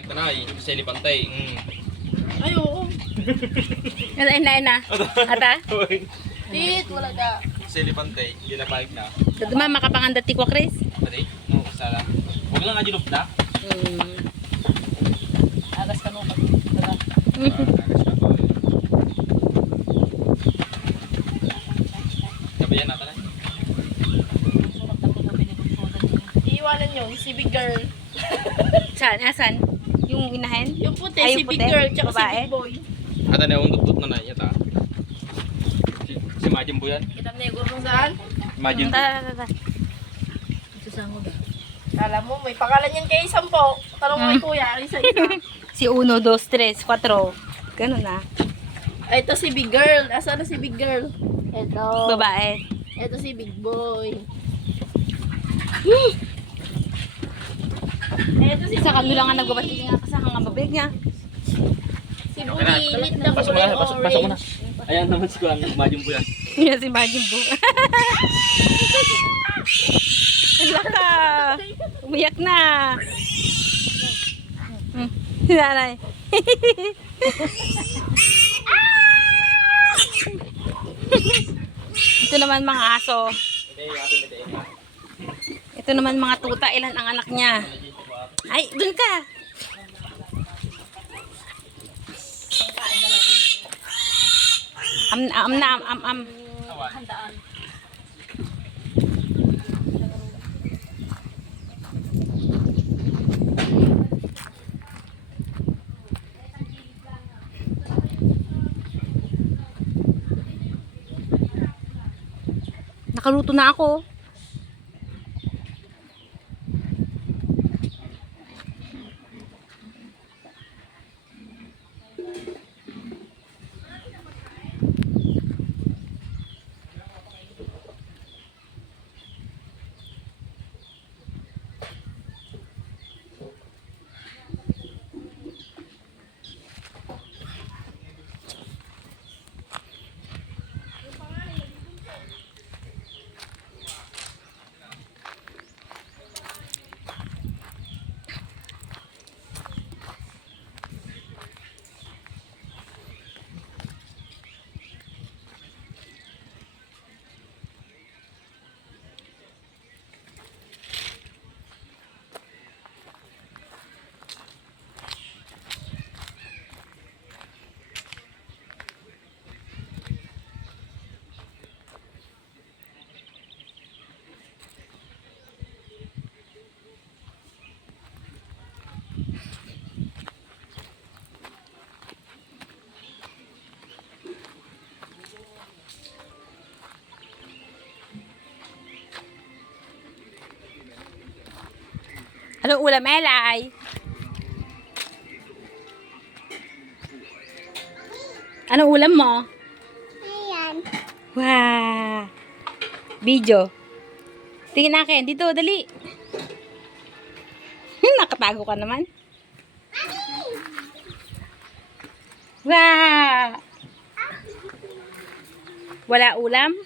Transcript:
Ay, tanay. Sili pantay. Ay, oo. Na. Ata? Tit, wala ka. Sili pantay. Ginapayag na. Daduma makapangandat ti kwa, Chris. Pati? No, sala. Huwag lang nga ginup na. Agas ka mo. Tara. Gabayan natin na. Iiwanan yun, si big girl. Saan? Asan? Yung inahin? Yung puti, Ay, si yung big puti? girl, tsaka Babae? si big boy. Ata na yung dudut na na. Yata. Si Majin po yan. Kita na yung gurong saan? Majin po. Ta. Susangod ah. Kala mo, may pangalan yan kay Sampo. Tanong mo kay kuya, isa-isa. Si 1, 2, 3, 4. Ganun na. Ay, ito si big girl. Asa na si big girl? Ito. Babae. Ito si big boy. Ito si Sa kanila nga nagbabatid nga kasi ang mabig niya. Si bulilit na Pasok mo kulay na. Pasok mo na. orange. Ayan naman si Kuya. Majin po yan. Yan si Majin Bu. Wala ka. Umiyak na. Nanay. Ito naman mga aso. Ito naman mga tuta. Ilan ang anak niya? Ay, dun ka. Am. Handaan. Nakaluto na ako. Anong ulam, Elay? Anong ulam mo? Ayan. Wow! Video. Tingin na akin. Dito, dali. Nakatago ka naman. Wow! Wala ulam?